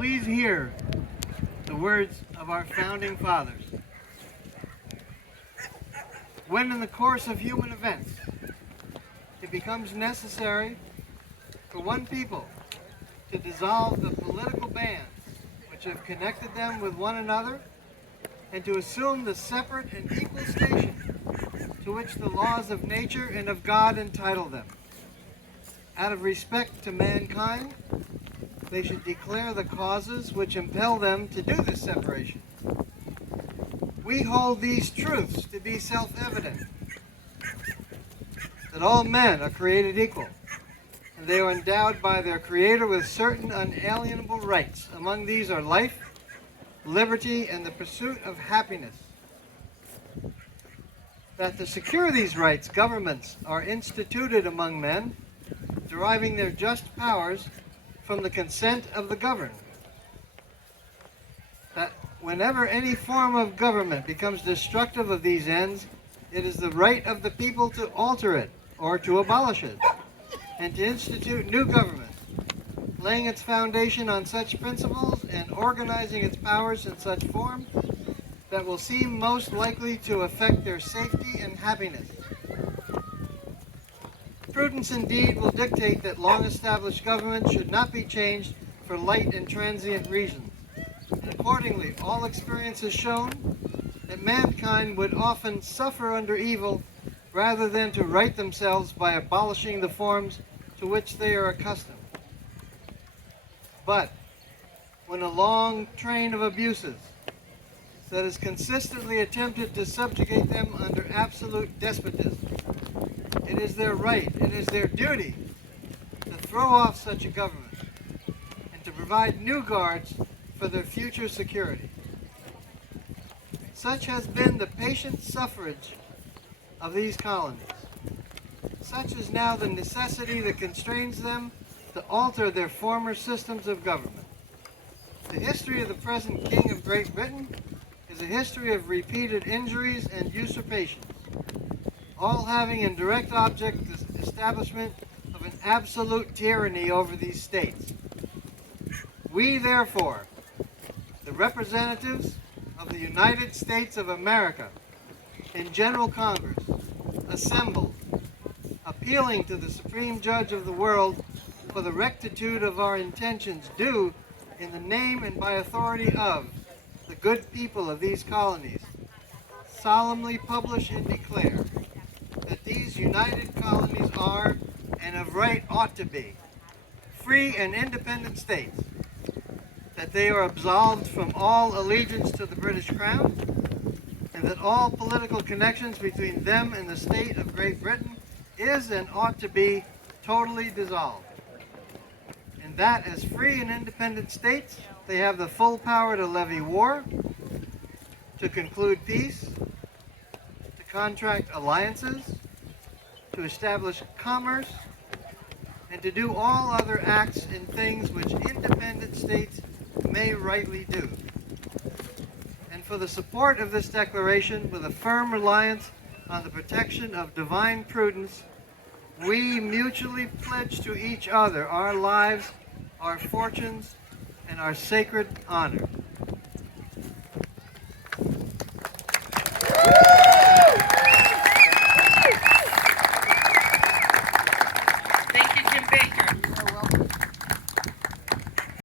Please hear the words of our founding fathers. When in the course of human events it becomes necessary for one people to dissolve the political bands which have connected them with one another and to assume the separate and equal station to which the laws of nature and of God entitle them, out of respect to mankind, they should declare the causes which impel them to do this separation. We hold these truths to be self-evident, that all men are created equal, and they are endowed by their Creator with certain unalienable rights. Among these are life, liberty, and the pursuit of happiness. That to secure these rights, governments are instituted among men, deriving their just powers from the consent of the governed. That whenever any form of government becomes destructive of these ends, it is the right of the people to alter it or to abolish it, and to institute new government, laying its foundation on such principles and organizing its powers in such form that will seem most likely to affect their safety and happiness. Prudence indeed will dictate that long-established government should not be changed for light and transient reasons. And accordingly, all experience has shown that mankind would often suffer under evil rather than to right themselves by abolishing the forms to which they are accustomed. But when a long train of abuses that has consistently attempted to subjugate them under absolute despotism, it is their right, it is their duty to throw off such a government and to provide new guards for their future security. Such has been the patient suffrage of these colonies. Such is now the necessity that constrains them to alter their former systems of government. The history of the present King of Great Britain is a history of repeated injuries and usurpations, all having in direct object the establishment of an absolute tyranny over these states. We, therefore, the representatives of the United States of America in General Congress, assembled, appealing to the Supreme Judge of the world for the rectitude of our intentions, do, in the name and by authority of the good people of these colonies, solemnly publish and declare that these united colonies are, and of right ought to be, free and independent states, that they are absolved from all allegiance to the British Crown, and that all political connections between them and the state of Great Britain is and ought to be totally dissolved, and that as free and independent states they have the full power to levy war, to conclude peace, to contract alliances, to establish commerce, and to do all other acts and things which independent states may rightly do. And for the support of this declaration, with a firm reliance on the protection of divine prudence, we mutually pledge to each other our lives, our fortunes, and our sacred honor.